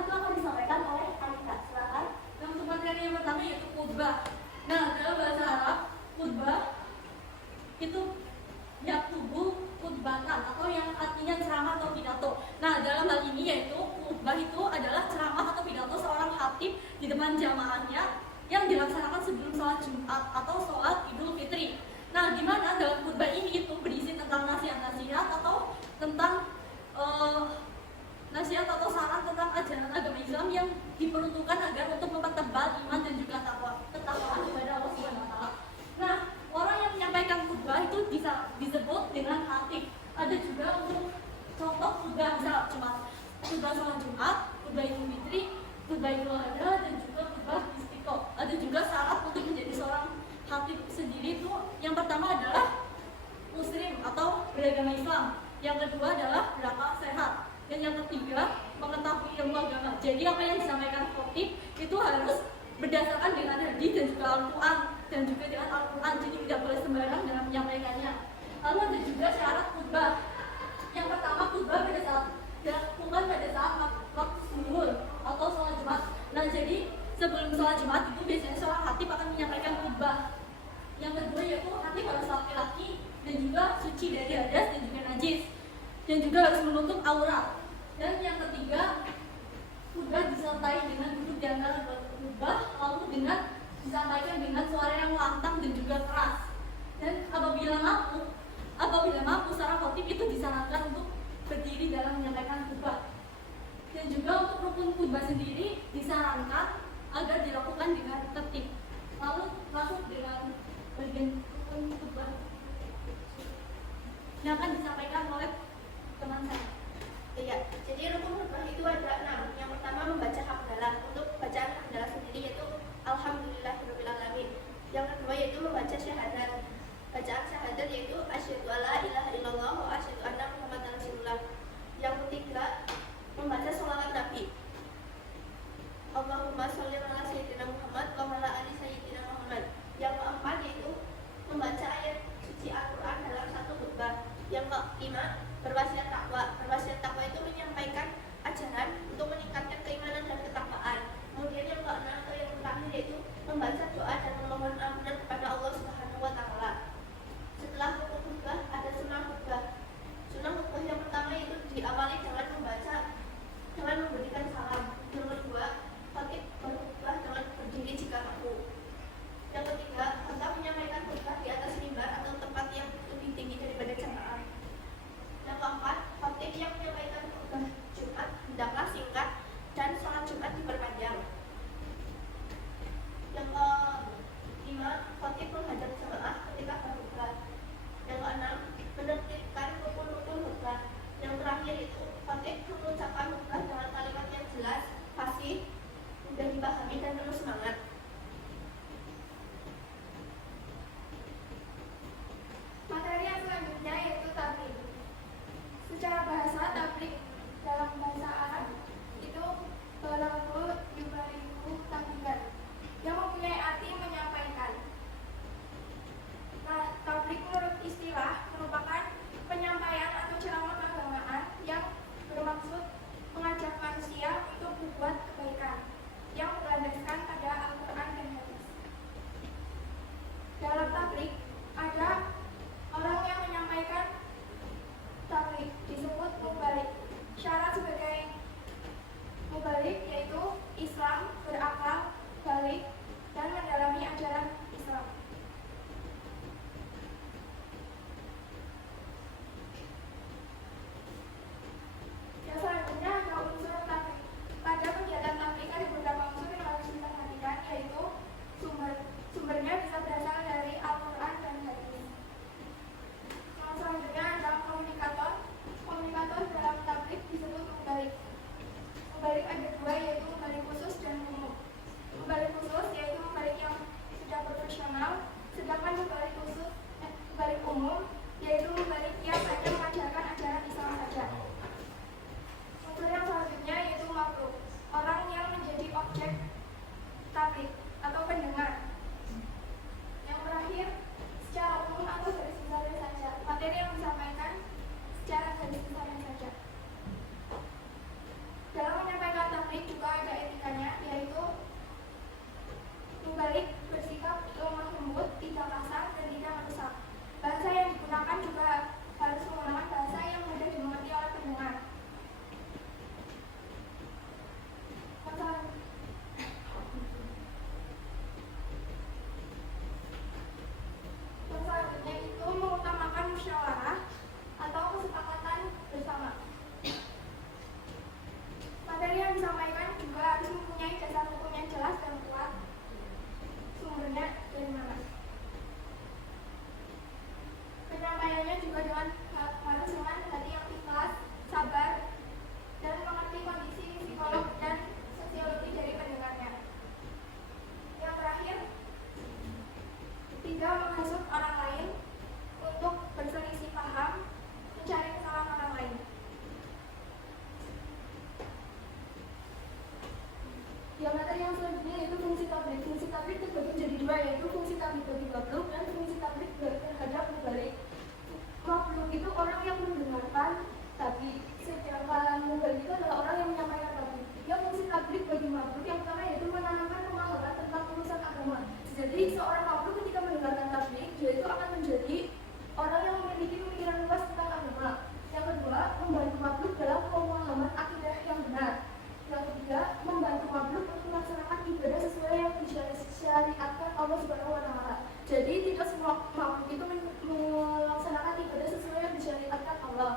itu akan disampaikan oleh Anita. Silakan. Nah, untuk materi yang pertama yaitu khutbah. Nah, dalam bahasa Arab, khutbah itu yaktubu khutbatan atau yang artinya ceramah atau pidato. Nah, dalam hal ini yaitu khutbah itu adalah ceramah atau pidato seorang khatib di depan jamaahnya yang dilaksanakan sebelum sholat Jumat atau sholat Idul Fitri. Nah, di mana dalam khutbah ini itu berisi tentang nasihat-nasihat atau tentang nasihat atau saran tentang ajaran agama Islam yang diperuntukkan agar untuk mempertebal iman dan juga ketakwaan kepada Allah Subhanahu wa taala. Nah, orang yang menyampaikan khutbah itu bisa disebut dengan khatib. Ada juga untuk contoh khutbah khutbah sholat Jumat, khutbah Idul Fitri, khutbah Idul Adha, dan juga khutbah Istiqomah. Ada juga syarat untuk menjadi seorang khatib sendiri itu yang pertama adalah muslim atau beragama Islam. Yang kedua adalah berakal sehat. Dan yang ketiga, mengetahui ilmu agama. Jadi apa yang disampaikan khatib itu harus berdasarkan dengan hadis dan juga Al-Quran dan juga dengan Al-Quran. Jadi tidak boleh sembarang dalam menyampaikannya. Lalu ada juga syarat khutbah. Yang pertama, khutbah dilakukan pada saat waktu zuhur atau sholat Jumat. Nah, jadi sebelum sholat Jumat itu biasanya seorang khatib akan menyampaikan khutbah. Yang kedua yaitu khatib harus laki-laki dan juga suci dari hadas dan juga najis, dan juga harus menutup aurat. Dan yang ketiga, khutbah disertai dengan duduk di antara dua khutbah, lalu dengan disampaikan dengan suara yang lantang dan juga keras. Dan apabila mampu seorang khatib itu disarankan untuk berdiri dalam menyampaikan khutbah. Dan juga untuk rukun khutbah sendiri disarankan agar dilakukan dengan tertib. Lalu masuk dengan bagian rukun khutbah yang akan disampaikan oleh teman saya. Iya, jadi rukun khutbah itu ada 6. Yang pertama membaca hamdalah. Untuk bacaan hamdalah sendiri yaitu Alhamdulillahirabbil alamin. Yang kedua yaitu membaca syahadat. Bacaan syahadat yaitu asyhadu alla ilaha illallah wa asyhadu anna muhammadar rasulullah. Yang ketiga membaca sholawat Nabi. Allahumma sholli ala sayyidina Muhammad wa ala ali sayyidina Muhammad. Yang keempat yaitu membaca ayat suci Al-Quran dalam satu khutbah. Yang kelima berwasiat takwa. Berwasiat takwa itu menyampaikan ajaran untuk meningkatkan keimanan dan ketakwaan. Kemudian yang keenam atau yang terakhir yaitu membaca doa dan memohon ampunan kepada Allah Subhanahu wa taala. Setelah rukun khutbah ada sunnah khutbah. Sunnah khutbah yang pertama itu diawali dengan memberikan salam. Yang kedua, khatib berkhutbah dengan berdiri jika mampu. Yang ketiga, tetap menyampaikan khutbah di atas mimbar atau tempat yang lebih tinggi daripada jamaah. Yang keempat, khatib yang menyampaikan khutbah Jumat hendaklah singkat dan sholat Jumat diperpanjang. Yang kelima, khatib menghadap jamaah ketika berkhutbah. Yang keenam, menertibkan rukun-rukun khutbah. Yang terakhir itu khatib mengucapkan khutbah dengan kalimat yang jelas, fasih, mudah dipahami dan penuh semangat. Materi yang selanjutnya yaitu tablik. Secara bahasa, tablik dalam bahasa Arab itu balaghul yubalighu tabligan, yang mempunyai arti menyampaikan. Nah, tablik menurut istilah merupakan penyampaian atau ceramah keagamaan yang bermaksud mengajak manusia untuk berbuat kebaikan yang berlandaskan pada Al-Quran dan hadis. Dalam tablik ada orang yang menyampaikan tablik disebut mubalik. Syarat sebagai mubalik yaitu Islam, berakal, balik, dan mendalami ajaran Islam. Yang selanjutnya ada unsur tablik. Pada kegiatan tablik ada beberapa unsur yang harus diperhatikan, yaitu sumbernya bisa berasal dari Al-Quran dan hadis. Yang selanjutnya adalah komunikator. Komunikator dalam tablik disebut mubalik. Mubalik ada dua, yaitu mubalik khusus dan umum. Mubalik khusus yaitu mubalik yang sudah profesional, sedangkan mubalik umum yaitu mubalik yang hanya mengajarkan ajaran Islam saja. Unsur yang selanjutnya yaitu makhluk, orang yang menjadi objek tablik atau pendengar. Yang terakhir, secara umum atau garis besarnya saja. Materi yang disampaikan secara garis besarnya saja. Dalam menyampaikan tablik Yang materi yang selanjutnya yaitu fungsi tablik. Fungsi tablik terbagi menjadi dua, yaitu fungsi tablik bagi makhluk dan fungsi tablik terhadap mubalik. Makhluk itu orang yang mendengarkan tablik, sedangkan mubalik itu adalah orang yang menyampaikan tablik. Yang fungsi tablik bagi makhluk yang pertama yaitu menanamkan pemahaman tentang urusan agama. Jadi seorang makhluk ketika mendengarkan tablik, dia itu akan menjadi orang yang memiliki pemikiran luas tentang agama. Yang kedua, membantu makhluk dalam pemahaman akidah yang benar. Yang ketiga, membantu makhluk untuk melaksanakan ibadah sesuai yang disyariatkan Allah Subhanahu wa Ta'ala. Jadi tidak semua makhluk itu melaksanakan ibadah sesuai yang disyariatkan Allah.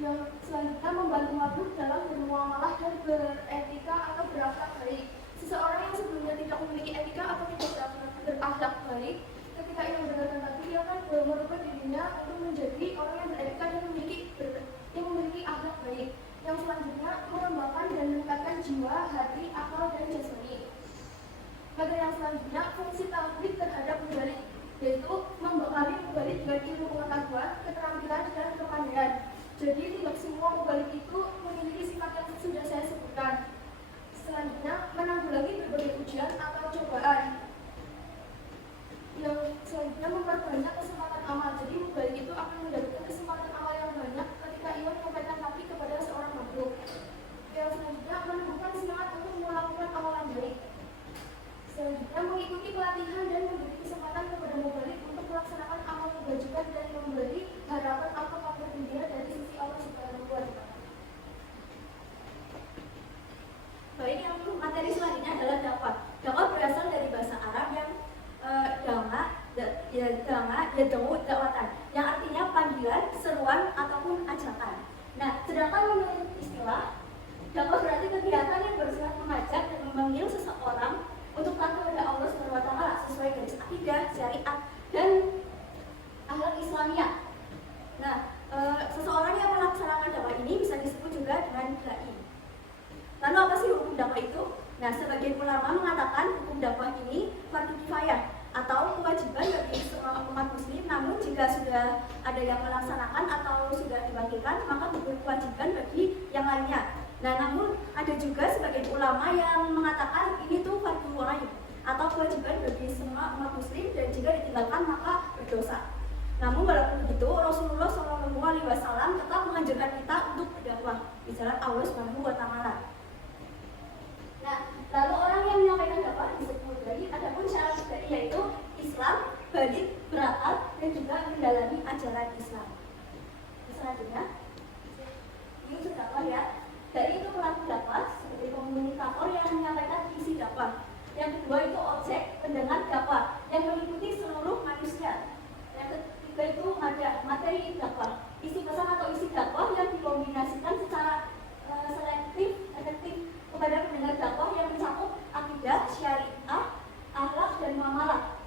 Yang selanjutnya, membantu makhluk dalam bermuamalah dan beretika atau berakhlak baik. Seseorang yang sebelumnya tidak memiliki etika atau tidak berakhlak baik, ketika ia mendengarkan tablik, dia akan merubah dirinya untuk menjadi orang yang beretika dan memiliki akhlak baik. Yang selanjutnya, mengembangkan dan meningkatkan jiwa, hati, akal, dan jasmani. Materi yang selanjutnya, fungsi tablik terhadap mubalik, yaitu membekali mubalik dengan ilmu pengetahuan, keterampilan, dan kepandaian. Jadi tidak semua mubalik itu memiliki sifat yang sudah saya sebutkan. Selanjutnya, menanggulangi berbagai ujian atau cobaan. Yang selanjutnya, memperbanyak kesempatan amal. Jadi mubalik itu akan mendapatkan kesempatan amal yang banyak ketika ia menyampaikan tablik kepada seorang makhluk. Yang selanjutnya, menumbuhkan semangat untuk melakukan amalan baik. Selanjutnya, mengikuti pelatihan dan memberi kesempatan kepada mubalik untuk melaksanakan amal kebajikan dan memberi harapan atau kabar gembira dari sisi Allah Subhanahu wa Ta'ala. Baik, yang materi selanjutnya adalah dakwah. Dakwah berasal dari bahasa Arab yang dakwatan, yang artinya panggilan, seruan, ataupun ajakan. Nah, sedangkan menurut istilah, dakwah berarti kegiatan yang bersifat mengajak dan memanggil seseorang untuk taat kepada Allah Subhanahu wa Ta'ala sesuai garis akidah, syariat, dan akhlak Islamiyah. Nah, seseorang yang melaksanakan dakwah ini bisa disebut juga dengan dai. Lalu apa sih hukum dakwah itu? Nah, sebagian ulama mengatakan hukum dakwah ini fardu kifayah atau kewajiban bagi semua umat muslim, namun jika sudah ada yang melaksanakan atau sudah dibagikan, maka berkewajiban bagi yang lainnya. Nah, namun ada juga sebagian ulama yang mengatakan ini tuh fardu ain atau kewajiban bagi semua umat muslim dan jika ditinggalkan maka berdosa. Namun walaupun begitu, Rasulullah SAW tetap menganjurkan kita untuk berdakwah di jalan Allah Subhanahu wa Ta'ala. Nah, lalu orang yang menyampaikan dakwah disebut dai. Adapun syarat dai yaitu Islam, balik, berakal, dan juga mendalami ajaran Islam. Selanjutnya, ini sudah dakwah ya. Dai itu pelaku dakwah sebagai komunikator yang menyampaikan isi dakwah. Yang kedua itu objek pendengar dakwah yang mengikuti seluruh manusia. Yang ketiga itu materi dakwah, isi pesan atau isi dakwah yang dikombinasikan secara selektif, efektif kepada pendengar dakwah yang mencakup akidah, syariah, akhlak, dan muamalah.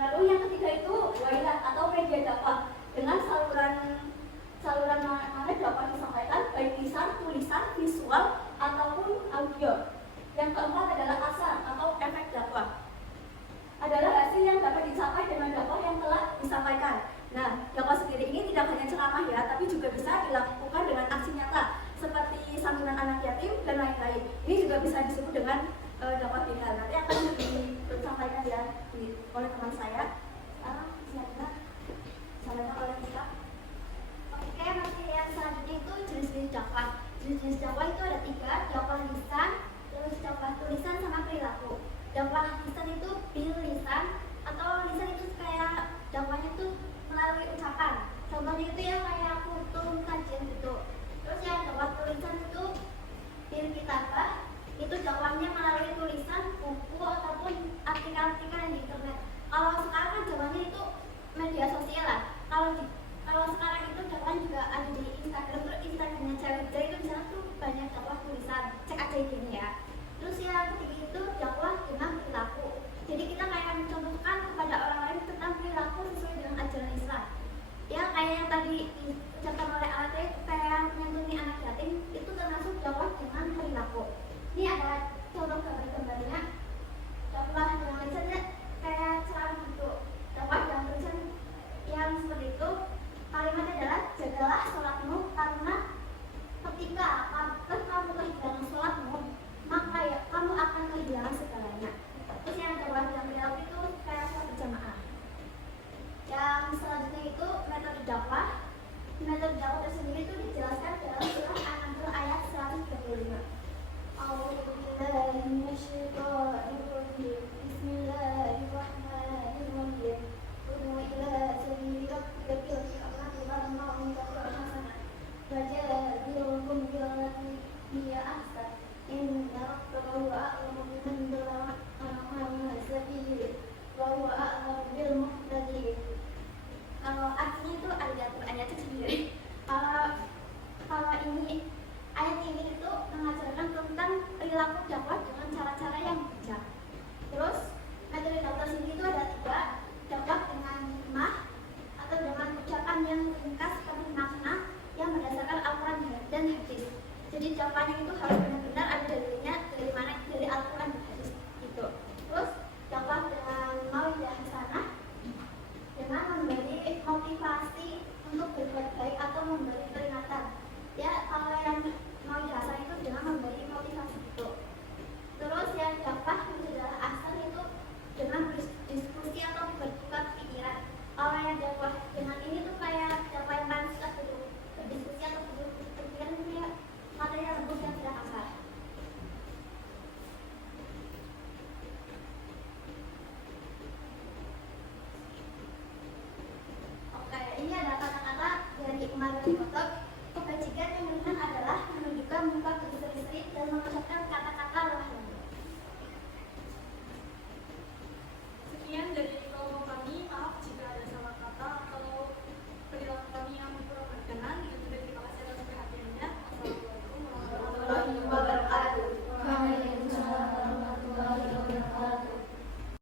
Lalu yang ketiga itu wailah atau media dakwah dengan saluran mana dakwah disampaikan baik lisan, tulisan, visual ataupun audio. Yang keempat adalah asar atau efek dakwah. Adalah hasil yang dapat dicapai dengan dakwah yang telah disampaikan. Nah, dakwah sendiri ini tidak hanya ceramah ya, tapi juga bisa dilakukan dengan aksi nyata seperti santunan anak yatim dan lain-lain. Ini juga bisa disebut dengan dakwah bid'ah. Nanti akan disampaikan ya oleh teman saya. Sekarang silakan sampaikan oleh kita. Oke, materi yang selanjutnya itu jenis-jenis dakwah. Jenis-jenis dakwah itu ada 3, dakwah lisan, terus dakwah tulisan sama perilaku. Dakwah lisan itu bil lisan, atau lisan itu kayak dakwahnya itu melalui ucapan. Contohnya itu yang kayak kutum, kajian gitu. Terus yang dakwah tulisan itu bil kitabah, itu dakwah الشيطان الرجيم بسم الله الرحمن الرحيم ادع إلى سبيل ربك بالحكمة والموعظة الحسنة وجادلهم بالتي هي أحسن إن ربك هو أعلم بمن ضل عن سبيله وهو أعلم بالمهتدين. Kalau artinya itu ada Qurannya itu sendiri. Kalau ini ayat ini itu mengajarkan tentang perilaku dakwah dengan cara-cara yang bijak. Terus metode dakwah sini itu ada 3, dakwah dengan hikmah atau dengan ucapan yang ringkas penuh makna yang berdasarkan Al-Quran dan hadis. Jadi jawabannya itu harus benar-benar ada dalilnya dari mana, dari Al-Quran dan hadis itu. Terus dakwah dengan mau'izah hasanah dengan memberi motivasi untuk berbuat baik atau memberi peringatan. Ya, kalau yang mau jelasan itu dengan memberi motivasi itu. Terus yang dakwah adalah asal itu dengan berdiskusi atau bertukar pikiran. Kalau yang dakwah dengan ini tuh kayak dakwah yang paling susah gitu, berdiskusi atau bertukar pikiran itu ya materi yang lembut yang tidak kasar. Oke, ini ada kata-kata dari Umar bin Khattab